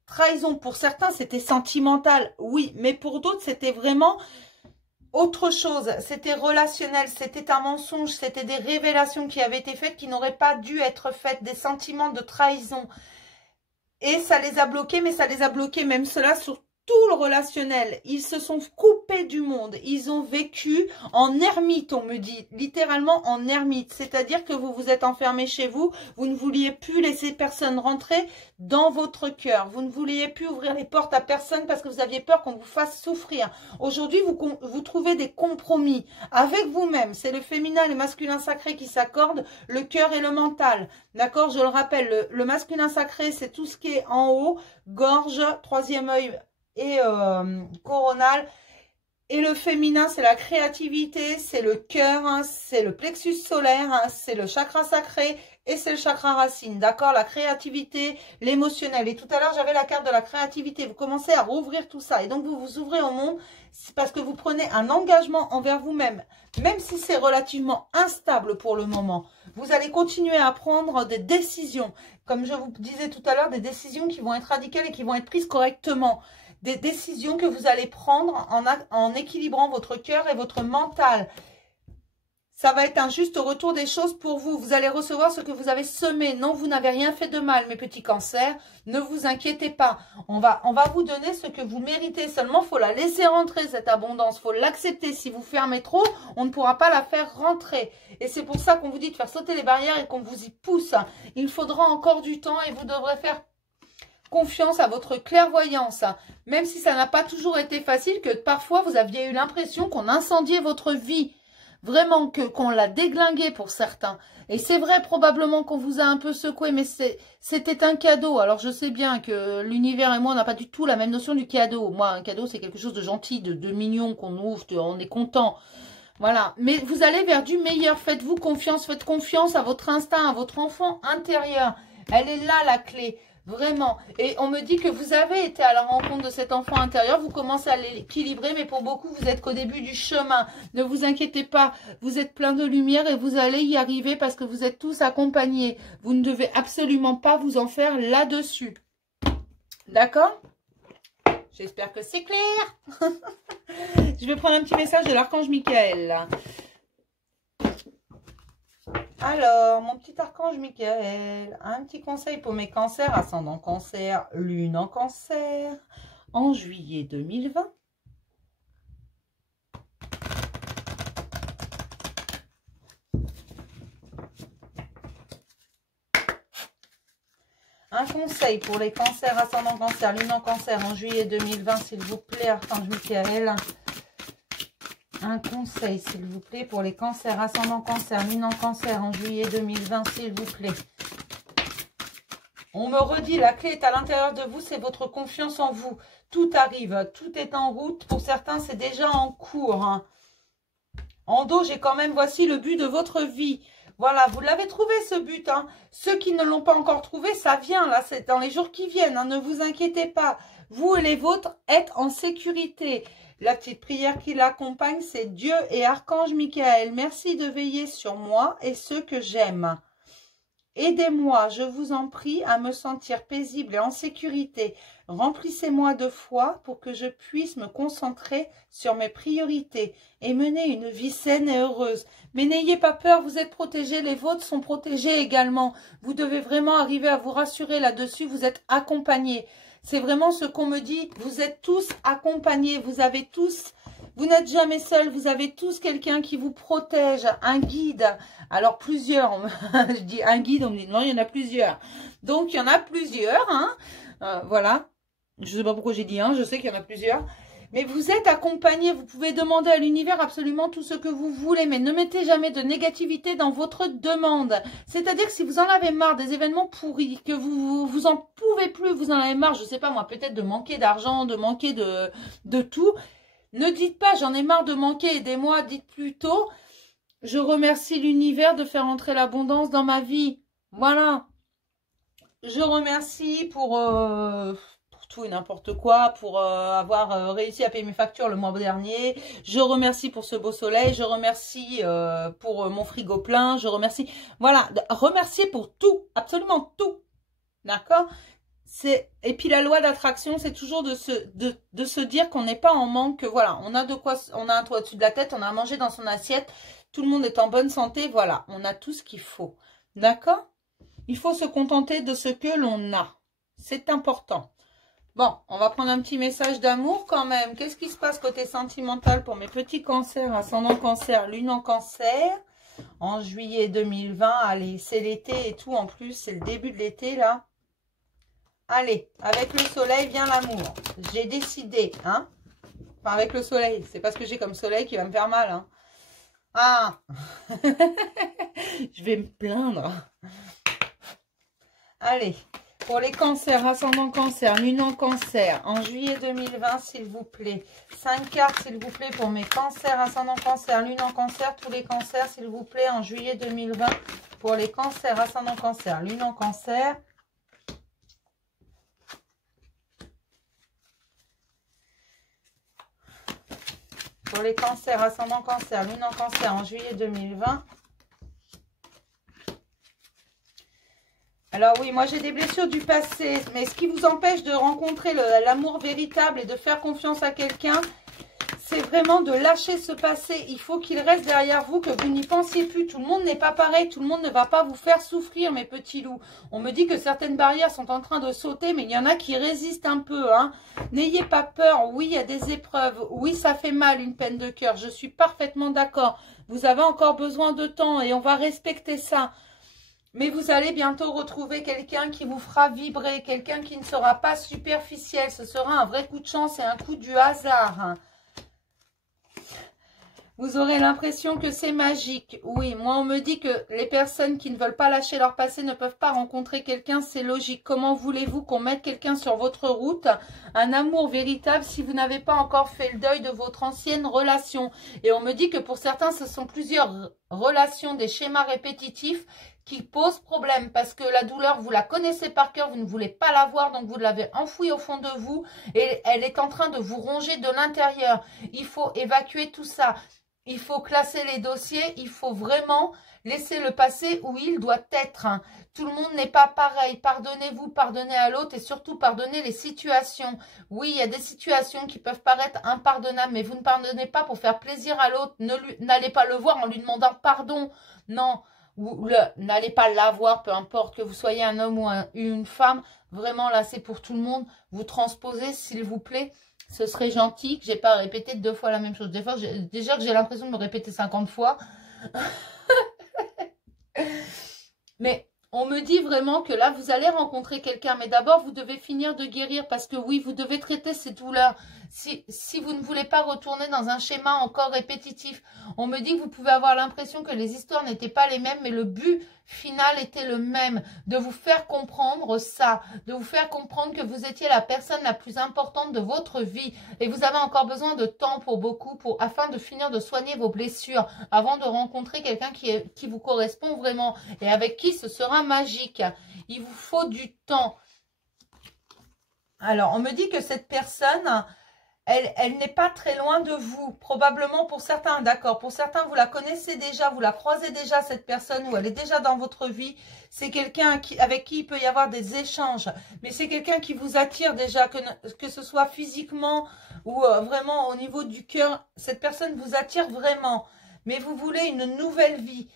trahison. Pour certains, c'était sentimental, oui. Mais pour d'autres, c'était vraiment... autre chose, c'était relationnel, c'était un mensonge, c'était des révélations qui avaient été faites qui n'auraient pas dû être faites, des sentiments de trahison. Et ça les a bloqués, mais ça les a bloqués même cela sur tout le relationnel. Ils se sont coupés du monde, ils ont vécu en ermite, on me dit, littéralement en ermite. C'est-à-dire que vous vous êtes enfermé chez vous, vous ne vouliez plus laisser personne rentrer dans votre cœur. Vous ne vouliez plus ouvrir les portes à personne parce que vous aviez peur qu'on vous fasse souffrir. Aujourd'hui, vous trouvez des compromis avec vous-même. C'est le féminin et le masculin sacré qui s'accordent, le cœur et le mental. D'accord? Je le rappelle, le masculin sacré, c'est tout ce qui est en haut, gorge, troisième œil, et coronal. Et le féminin, c'est la créativité, c'est le cœur, hein, c'est le plexus solaire, hein, c'est le chakra sacré et c'est le chakra racine. D'accord? La créativité, l'émotionnel. Et tout à l'heure, j'avais la carte de la créativité. Vous commencez à rouvrir tout ça. Et donc, vous vous ouvrez au monde parce que vous prenez un engagement envers vous-même. Même si c'est relativement instable pour le moment, vous allez continuer à prendre des décisions. Comme je vous disais tout à l'heure, des décisions qui vont être radicales et qui vont être prises correctement. Des décisions que vous allez prendre en équilibrant votre cœur et votre mental. Ça va être un juste retour des choses pour vous. Vous allez recevoir ce que vous avez semé. Non, vous n'avez rien fait de mal, mes petits cancers. Ne vous inquiétez pas. On va vous donner ce que vous méritez. Seulement, il faut la laisser rentrer, cette abondance. Il faut l'accepter. Si vous fermez trop, on ne pourra pas la faire rentrer. Et c'est pour ça qu'on vous dit de faire sauter les barrières et qu'on vous y pousse. Il faudra encore du temps et vous devrez faire confiance à votre clairvoyance, même si ça n'a pas toujours été facile, que parfois vous aviez eu l'impression qu'on incendiait votre vie, vraiment qu'on l'a déglingué pour certains. Et c'est vrai probablement qu'on vous a un peu secoué, mais c'était un cadeau. Alors je sais bien que l'univers et moi, on n'a pas du tout la même notion du cadeau. Moi, un cadeau, c'est quelque chose de gentil, de mignon qu'on ouvre, on est content. Voilà, mais vous allez vers du meilleur. Faites-vous confiance, faites confiance à votre instinct, à votre enfant intérieur. Elle est là, la clé. Vraiment. Et on me dit que vous avez été à la rencontre de cet enfant intérieur. Vous commencez à l'équilibrer, mais pour beaucoup, vous êtes qu'au début du chemin. Ne vous inquiétez pas. Vous êtes plein de lumière et vous allez y arriver parce que vous êtes tous accompagnés. Vous ne devez absolument pas vous en faire là-dessus. D'accord? J'espère que c'est clair. Je vais prendre un petit message de l'archange Michael. Alors, mon petit archange Michael, un petit conseil pour mes cancers, ascendant cancer, lune en cancer, en juillet 2020. Un conseil pour les cancers, ascendant cancer, lune en cancer, en juillet 2020, s'il vous plaît, archange Michael. Un conseil, s'il vous plaît, pour les cancers, ascendant cancer, lune en cancer, en juillet 2020, s'il vous plaît. On me redit, la clé est à l'intérieur de vous, c'est votre confiance en vous. Tout arrive, tout est en route. Pour certains, c'est déjà en cours. Hein. En dos, j'ai quand même, voici le but de votre vie. Voilà, vous l'avez trouvé ce but. Hein. Ceux qui ne l'ont pas encore trouvé, ça vient, là, c'est dans les jours qui viennent. Hein, ne vous inquiétez pas. Vous et les vôtres êtes en sécurité. La petite prière qui l'accompagne, c'est Dieu et Archange Michael. Merci de veiller sur moi et ceux que j'aime. Aidez-moi, je vous en prie, à me sentir paisible et en sécurité. Remplissez-moi de foi pour que je puisse me concentrer sur mes priorités et mener une vie saine et heureuse. Mais n'ayez pas peur, vous êtes protégés, les vôtres sont protégés également. Vous devez vraiment arriver à vous rassurer là-dessus, vous êtes accompagnés. C'est vraiment ce qu'on me dit, vous êtes tous accompagnés, vous avez tous... Vous n'êtes jamais seul, vous avez tous quelqu'un qui vous protège, un guide. Alors plusieurs, je dis un guide, on me dit non, il y en a plusieurs. Donc il y en a plusieurs, hein. Voilà. Je ne sais pas pourquoi j'ai dit un, je sais qu'il y en a plusieurs. Mais vous êtes accompagnés, vous pouvez demander à l'univers absolument tout ce que vous voulez. Mais ne mettez jamais de négativité dans votre demande. C'est-à-dire que si vous en avez marre des événements pourris, que vous en pouvez plus, vous en avez marre, je ne sais pas moi, peut-être de manquer d'argent, de manquer de tout. Ne dites pas, j'en ai marre de manquer, aidez-moi, dites plutôt, je remercie l'univers de faire entrer l'abondance dans ma vie. Voilà. Je remercie pour tout et n'importe quoi, pour avoir réussi à payer mes factures le mois dernier. Je remercie pour ce beau soleil, je remercie pour mon frigo plein, je remercie... Voilà, remercier pour tout, absolument tout. D'accord ? Et puis la loi d'attraction, c'est toujours de se dire qu'on n'est pas en manque, que voilà, on a de quoi, on a un toit au-dessus de la tête, on a à manger dans son assiette, tout le monde est en bonne santé, voilà, on a tout ce qu'il faut. D'accord? Il faut se contenter de ce que l'on a. C'est important. Bon, on va prendre un petit message d'amour quand même. Qu'est-ce qui se passe côté sentimental pour mes petits cancers, ascendant cancer, lune en cancer, en juillet 2020? Allez, c'est l'été et tout, en plus, c'est le début de l'été, là. Allez, avec le soleil vient l'amour. J'ai décidé, hein. Enfin, avec le soleil. C'est pas ce que j'ai comme soleil qui va me faire mal, hein. Ah. Je vais me plaindre. Allez. Pour les cancers, ascendant cancer, lune en cancer, en juillet 2020, s'il vous plaît. 5 cartes, s'il vous plaît, pour mes cancers, ascendant cancer, lune en cancer, tous les cancers, s'il vous plaît, en juillet 2020. Pour les cancers, ascendant cancer, lune en cancer. Pour les cancers, ascendant cancer, lune en cancer, en juillet 2020. Alors oui, moi j'ai des blessures du passé, mais ce qui vous empêche de rencontrer l'amour véritable et de faire confiance à quelqu'un, c'est vraiment de lâcher ce passé. Il faut qu'il reste derrière vous, que vous n'y pensiez plus. Tout le monde n'est pas pareil, tout le monde ne va pas vous faire souffrir, mes petits loups. On me dit que certaines barrières sont en train de sauter, mais il y en a qui résistent un peu. Hein. N'ayez pas peur, oui, il y a des épreuves, oui, ça fait mal, une peine de cœur. Je suis parfaitement d'accord. Vous avez encore besoin de temps et on va respecter ça. Mais vous allez bientôt retrouver quelqu'un qui vous fera vibrer, quelqu'un qui ne sera pas superficiel. Ce sera un vrai coup de chance et un coup du hasard. Vous aurez l'impression que c'est magique. Oui, moi on me dit que les personnes qui ne veulent pas lâcher leur passé ne peuvent pas rencontrer quelqu'un, c'est logique. Comment voulez-vous qu'on mette quelqu'un sur votre route? Un amour véritable si vous n'avez pas encore fait le deuil de votre ancienne relation. Et on me dit que pour certains, ce sont plusieurs relations, des schémas répétitifs qui posent problème. Parce que la douleur, vous la connaissez par cœur, vous ne voulez pas la voir, donc vous l'avez enfouie au fond de vous. Et elle est en train de vous ronger de l'intérieur. Il faut évacuer tout ça. Il faut classer les dossiers, il faut vraiment laisser le passé où il doit être. Tout le monde n'est pas pareil. Pardonnez-vous, pardonnez à l'autre et surtout pardonnez les situations. Oui, il y a des situations qui peuvent paraître impardonnables, mais vous ne pardonnez pas pour faire plaisir à l'autre. N'allez pas le voir en lui demandant pardon. Non, n'allez pas l'avoir, peu importe que vous soyez un homme ou une femme. Vraiment, là, c'est pour tout le monde. Vous transposez, s'il vous plaît. Ce serait gentil que j'ai pas répété 2 fois la même chose. Des fois, déjà que j'ai l'impression de me répéter 50 fois. Mais on me dit vraiment que là, vous allez rencontrer quelqu'un. Mais d'abord, vous devez finir de guérir. Parce que oui, vous devez traiter ces douleurs. Si vous ne voulez pas retourner dans un schéma encore répétitif. On me dit que vous pouvez avoir l'impression que les histoires n'étaient pas les mêmes. Mais le but final était le même. De vous faire comprendre ça. De vous faire comprendre que vous étiez la personne la plus importante de votre vie. Et vous avez encore besoin de temps pour beaucoup. Afin de finir de soigner vos blessures. Avant de rencontrer quelqu'un qui vous correspond vraiment. Et avec qui ce sera magique. Il vous faut du temps. Alors, on me dit que cette personne, elle n'est pas très loin de vous. Probablement pour certains, d'accord. Pour certains, vous la connaissez déjà, vous la croisez déjà, cette personne, ou elle est déjà dans votre vie. C'est quelqu'un avec qui il peut y avoir des échanges. Mais c'est quelqu'un qui vous attire déjà, que ce soit physiquement ou vraiment au niveau du cœur. Cette personne vous attire vraiment. Mais vous voulez une nouvelle vie.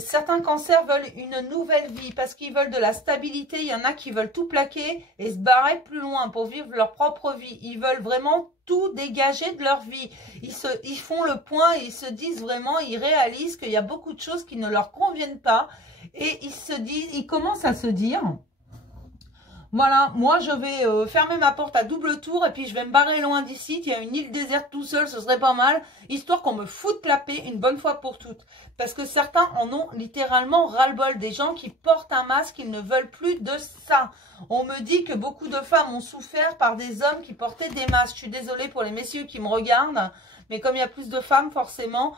Certains cancers veulent une nouvelle vie parce qu'ils veulent de la stabilité. Il y en a qui veulent tout plaquer et se barrer plus loin pour vivre leur propre vie. Ils veulent vraiment tout dégager de leur vie. Ils font le point et ils se disent vraiment, ils réalisent qu'il y a beaucoup de choses qui ne leur conviennent pas. Et ils commencent à se dire... Voilà, moi je vais fermer ma porte à double tour et puis je vais me barrer loin d'ici. Il y a une île déserte tout seul, ce serait pas mal. Histoire qu'on me foute la paix une bonne fois pour toutes. Parce que certains en ont littéralement ras-le-bol. Des gens qui portent un masque, ils ne veulent plus de ça. On me dit que beaucoup de femmes ont souffert par des hommes qui portaient des masques. Je suis désolée pour les messieurs qui me regardent. Mais comme il y a plus de femmes forcément,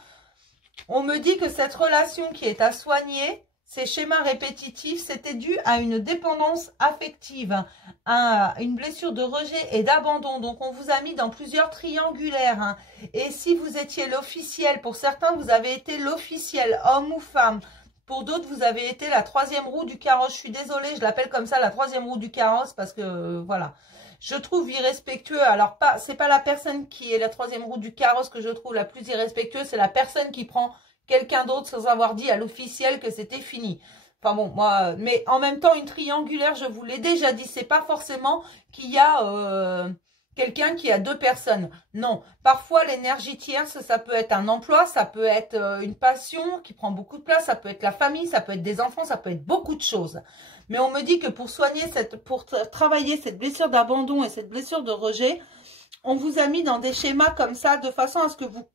on me dit que cette relation qui est à soigner... Ces schémas répétitifs, c'était dû à une dépendance affective, à une blessure de rejet et d'abandon. Donc, on vous a mis dans plusieurs triangulaires. Et si vous étiez l'officiel, pour certains, vous avez été l'officiel, homme ou femme. Pour d'autres, vous avez été la 3e roue du carrosse. Je suis désolée, je l'appelle comme ça, la 3e roue du carrosse, parce que, voilà. Je trouve irrespectueux. Alors, c'est pas la personne qui est la 3e roue du carrosse que je trouve la plus irrespectueuse, c'est la personne qui prend... quelqu'un d'autre sans avoir dit à l'officiel que c'était fini. Enfin bon, moi, mais en même temps, une triangulaire, je vous l'ai déjà dit, c'est pas forcément qu'il y a quelqu'un qui a 2 personnes. Non, parfois l'énergie tierce, ça peut être un emploi, ça peut être une passion qui prend beaucoup de place, ça peut être la famille, ça peut être des enfants, ça peut être beaucoup de choses. Mais on me dit que pour travailler cette blessure d'abandon et cette blessure de rejet, on vous a mis dans des schémas comme ça, de façon à ce que vous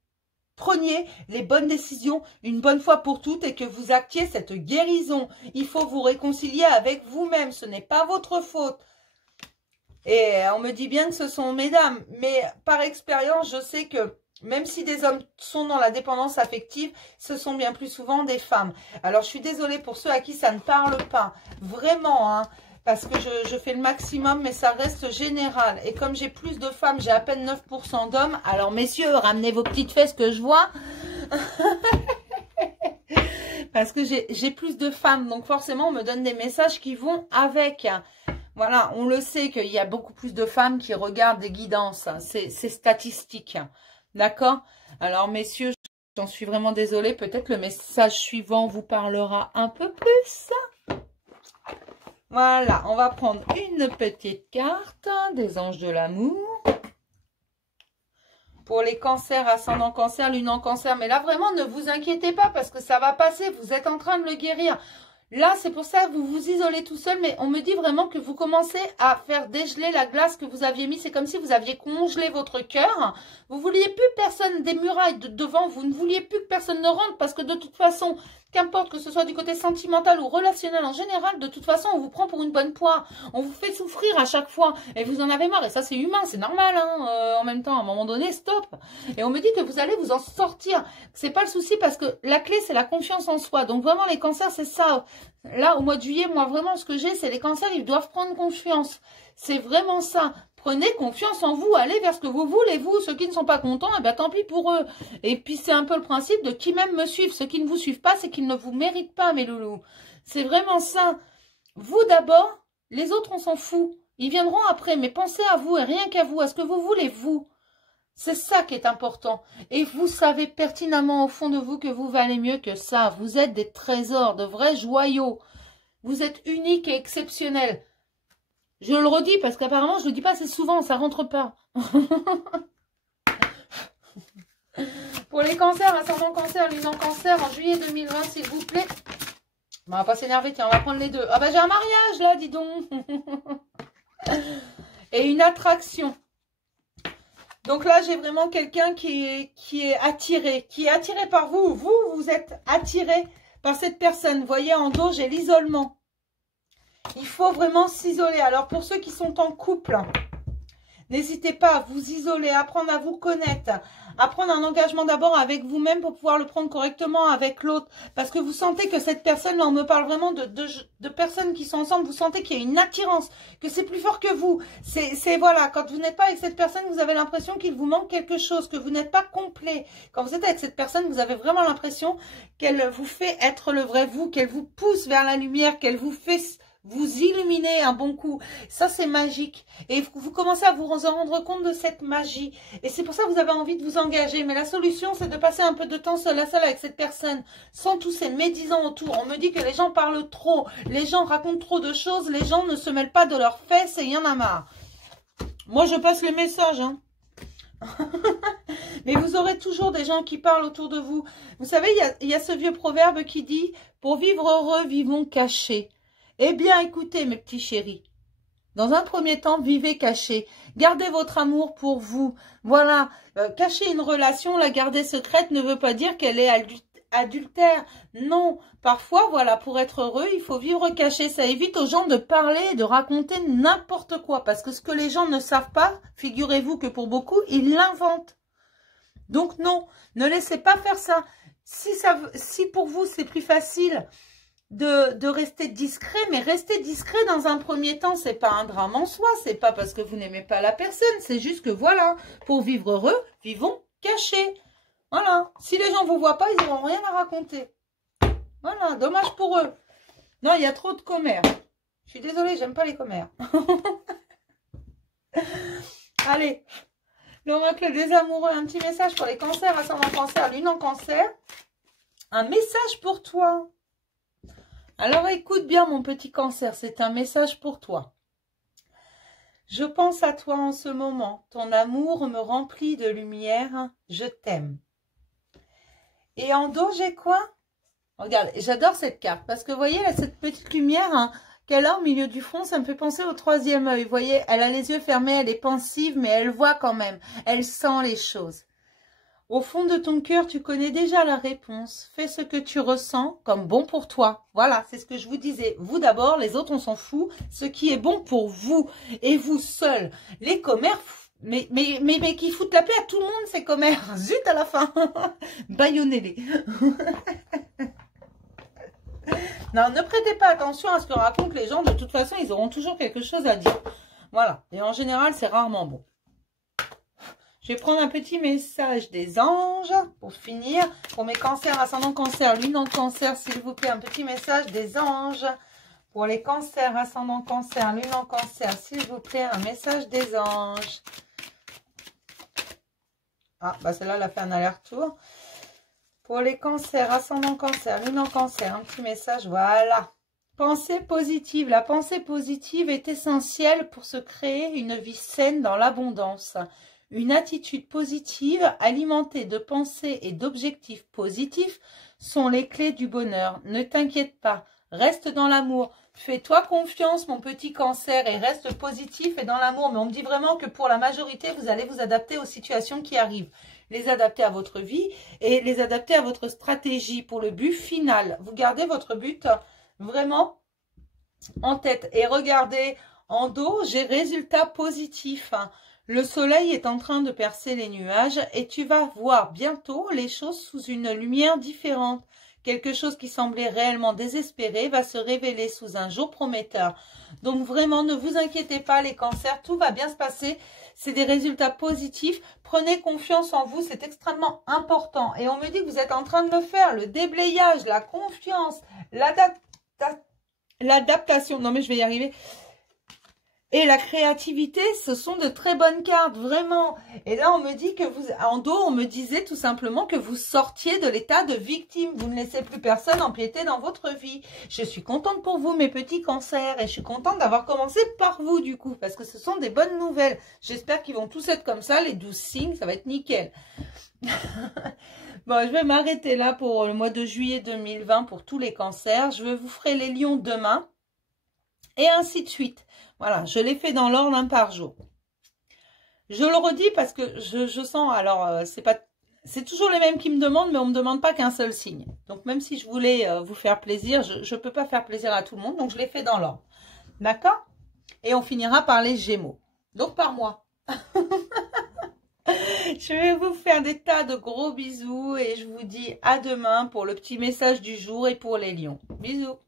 preniez les bonnes décisions une bonne fois pour toutes et que vous actiez cette guérison. Il faut vous réconcilier avec vous-même. Ce n'est pas votre faute. Et on me dit bien que ce sont mesdames. Mais par expérience, je sais que même si des hommes sont dans la dépendance affective, ce sont bien plus souvent des femmes. Alors, je suis désolée pour ceux à qui ça ne parle pas. Vraiment, hein. Parce que je fais le maximum, mais ça reste général. Et comme j'ai plus de femmes, j'ai à peine 9% d'hommes. Alors, messieurs, ramenez vos petites fesses que je vois. Parce que j'ai plus de femmes. Donc, forcément, on me donne des messages qui vont avec. Voilà, on le sait qu'il y a beaucoup plus de femmes qui regardent des guidances. C'est statistique. D'accord? Alors, messieurs, j'en suis vraiment désolée. Peut-être le message suivant vous parlera un peu plus. Voilà, on va prendre une petite carte des anges de l'amour. Pour les cancers, ascendant cancer, lune en cancer. Mais là, vraiment, ne vous inquiétez pas parce que ça va passer. Vous êtes en train de le guérir. Là, c'est pour ça que vous vous isolez tout seul. Mais on me dit vraiment que vous commencez à faire dégeler la glace que vous aviez mis. C'est comme si vous aviez congelé votre cœur. Vous vouliez plus personne, des murailles devant. Vous ne vouliez plus que personne ne rentre parce que de toute façon... Qu'importe que ce soit du côté sentimental ou relationnel en général, de toute façon, on vous prend pour une bonne poire. On vous fait souffrir à chaque fois. Et vous en avez marre. Et ça, c'est humain, c'est normal. Hein. En même temps, à un moment donné, stop. Et on me dit que vous allez vous en sortir. C'est pas le souci parce que la clé, c'est la confiance en soi. Donc vraiment, les cancers, c'est ça. Là, au mois de juillet, moi, vraiment, ce que j'ai, c'est les cancers, ils doivent prendre confiance. C'est vraiment ça. Prenez confiance en vous, allez vers ce que vous voulez, vous. Ceux qui ne sont pas contents, eh ben, tant pis pour eux. Et puis, c'est un peu le principe de qui même me suivent. Ceux qui ne vous suivent pas, c'est qu'ils ne vous méritent pas, mes loulous. C'est vraiment ça. Vous d'abord, les autres, on s'en fout. Ils viendront après, mais pensez à vous et rien qu'à vous, à ce que vous voulez, vous. C'est ça qui est important. Et vous savez pertinemment au fond de vous que vous valez mieux que ça. Vous êtes des trésors, de vrais joyaux. Vous êtes uniques et exceptionnels. Je le redis parce qu'apparemment, je le dis pas assez souvent, ça rentre pas. Pour les cancers, ascendant cancer, lune en cancer, en juillet 2020, s'il vous plaît. On va pas s'énerver, tiens, on va prendre les deux. Ah bah j'ai un mariage là, dis donc. Et une attraction. Donc là, j'ai vraiment quelqu'un qui est attiré par vous. Vous êtes attiré par cette personne. Vous voyez, en dos, j'ai l'isolement. Il faut vraiment s'isoler. Alors, pour ceux qui sont en couple, n'hésitez pas à vous isoler, apprendre à vous connaître, à prendre un engagement d'abord avec vous-même pour pouvoir le prendre correctement avec l'autre. Parce que vous sentez que cette personne, là, on me parle vraiment de personnes qui sont ensemble, vous sentez qu'il y a une attirance, que c'est plus fort que vous. C'est voilà, quand vous n'êtes pas avec cette personne, vous avez l'impression qu'il vous manque quelque chose, que vous n'êtes pas complet. Quand vous êtes avec cette personne, vous avez vraiment l'impression qu'elle vous fait être le vrai vous, qu'elle vous pousse vers la lumière, qu'elle vous fait... vous illuminez un bon coup. Ça, c'est magique. Et vous commencez à vous en rendre compte de cette magie. Et c'est pour ça que vous avez envie de vous engager. Mais la solution, c'est de passer un peu de temps seul à seul avec cette personne, sans tous ces médisants autour. On me dit que les gens parlent trop. Les gens racontent trop de choses. Les gens ne se mêlent pas de leurs fesses et il y en a marre. Moi, je passe le message, hein. Mais vous aurez toujours des gens qui parlent autour de vous. Vous savez, il y a ce vieux proverbe qui dit « Pour vivre heureux, vivons cachés ». Eh bien, écoutez, mes petits chéris, dans un premier temps, vivez cachés. Gardez votre amour pour vous. Voilà, cacher une relation, la garder secrète ne veut pas dire qu'elle est adultère. Non, parfois, voilà, pour être heureux, il faut vivre caché. Ça évite aux gens de parler et de raconter n'importe quoi. Parce que ce que les gens ne savent pas, figurez-vous que pour beaucoup, ils l'inventent. Donc non, ne laissez pas faire ça. Si pour vous, c'est plus facile... De rester discret, mais rester discret dans un premier temps, c'est pas un drame en soi, c'est pas parce que vous n'aimez pas la personne, c'est juste que voilà, pour vivre heureux, vivons cachés. Voilà, si les gens vous voient pas, ils n'auront rien à raconter. Voilà, dommage pour eux. Non, il y a trop de commères. Je suis désolée, j'aime pas les commères. Allez, l'oracle des amoureux, un petit message pour les cancers, ascendant cancer, lune en cancer. Un message pour toi. Alors, écoute bien, mon petit cancer, c'est un message pour toi. Je pense à toi en ce moment. Ton amour me remplit de lumière. Je t'aime. Et en dos, j'ai quoi? Regarde, j'adore cette carte parce que, vous voyez, là, cette petite lumière hein, qu'elle a au milieu du front, ça me fait penser au troisième œil. Vous voyez, elle a les yeux fermés, elle est pensive, mais elle voit quand même. Elle sent les choses. Au fond de ton cœur, tu connais déjà la réponse. Fais ce que tu ressens comme bon pour toi. Voilà, c'est ce que je vous disais. Vous d'abord, les autres, on s'en fout. Ce qui est bon pour vous et vous seul. Les commères, mais qui foutent la paix à tout le monde, ces commères. Zut à la fin. Bâillonnez-les. Non, ne prêtez pas attention à ce que racontent les gens. De toute façon, ils auront toujours quelque chose à dire. Voilà. Et en général, c'est rarement bon. Je vais prendre un petit message des anges pour finir. Pour mes cancers, ascendant cancer, lune en cancer, s'il vous plaît, un petit message des anges. Pour les cancers, ascendant cancer, lune en cancer, s'il vous plaît, un message des anges. Ah, bah celle-là, elle a fait un aller-retour. Pour les cancers, ascendant cancer, lune en cancer, un petit message, voilà. Pensée positive. La pensée positive est essentielle pour se créer une vie saine dans l'abondance. Une attitude positive, alimentée de pensées et d'objectifs positifs, sont les clés du bonheur. Ne t'inquiète pas, reste dans l'amour. Fais-toi confiance, mon petit cancer, et reste positif et dans l'amour. Mais on me dit vraiment que pour la majorité, vous allez vous adapter aux situations qui arrivent. Les adapter à votre vie et les adapter à votre stratégie pour le but final. Vous gardez votre but vraiment en tête. Et regardez, en dos, j'ai résultat positif. Le soleil est en train de percer les nuages et tu vas voir bientôt les choses sous une lumière différente. Quelque chose qui semblait réellement désespéré va se révéler sous un jour prometteur. Donc vraiment, ne vous inquiétez pas les cancers, tout va bien se passer. C'est des résultats positifs. Prenez confiance en vous, c'est extrêmement important. Et on me dit que vous êtes en train de le faire, le déblayage, la confiance, l'adaptation. Non mais je vais y arriver. Et la créativité, ce sont de très bonnes cartes, vraiment. Et là, on me dit que vous, en dos, on me disait tout simplement que vous sortiez de l'état de victime. Vous ne laissez plus personne empiéter dans votre vie. Je suis contente pour vous, mes petits cancers. Et je suis contente d'avoir commencé par vous, du coup. Parce que ce sont des bonnes nouvelles. J'espère qu'ils vont tous être comme ça, les 12 signes. Ça va être nickel. Bon, je vais m'arrêter là pour le mois de juillet 2020 pour tous les cancers. Je vous ferai les lions demain. Et ainsi de suite. Voilà, je l'ai fait dans l'ordre un par jour. Je le redis parce que je sens, alors c'est toujours les mêmes qui me demandent, mais on ne me demande pas qu'un seul signe. Donc même si je voulais vous faire plaisir, je ne peux pas faire plaisir à tout le monde, donc je l'ai fait dans l'ordre. D'accord? Et on finira par les Gémeaux. Donc par moi. Je vais vous faire des tas de gros bisous et je vous dis à demain pour le petit message du jour et pour les lions. Bisous.